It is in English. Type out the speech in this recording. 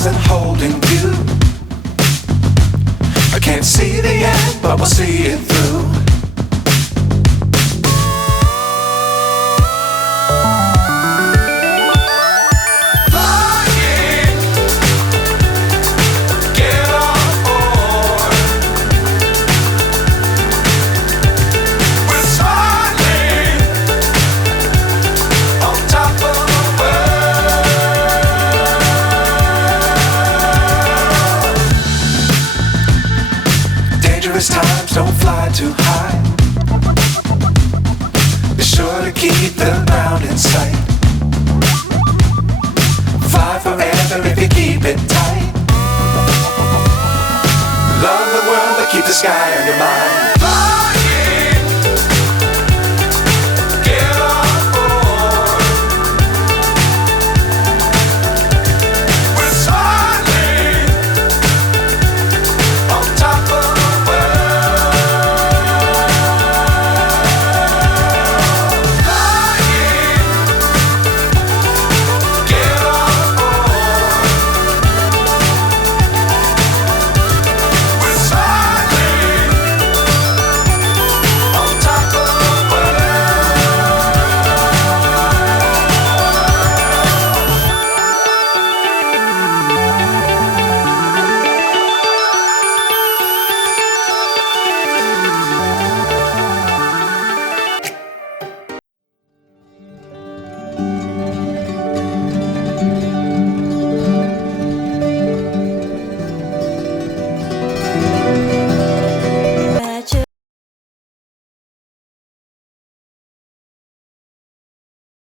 stars and holding you. I can't see the end, but we'll see it through. Times don't fly too high. Be sure to keep the ground in sight. Fly forever if you keep it tight. Love the world but keep the sky on your mind.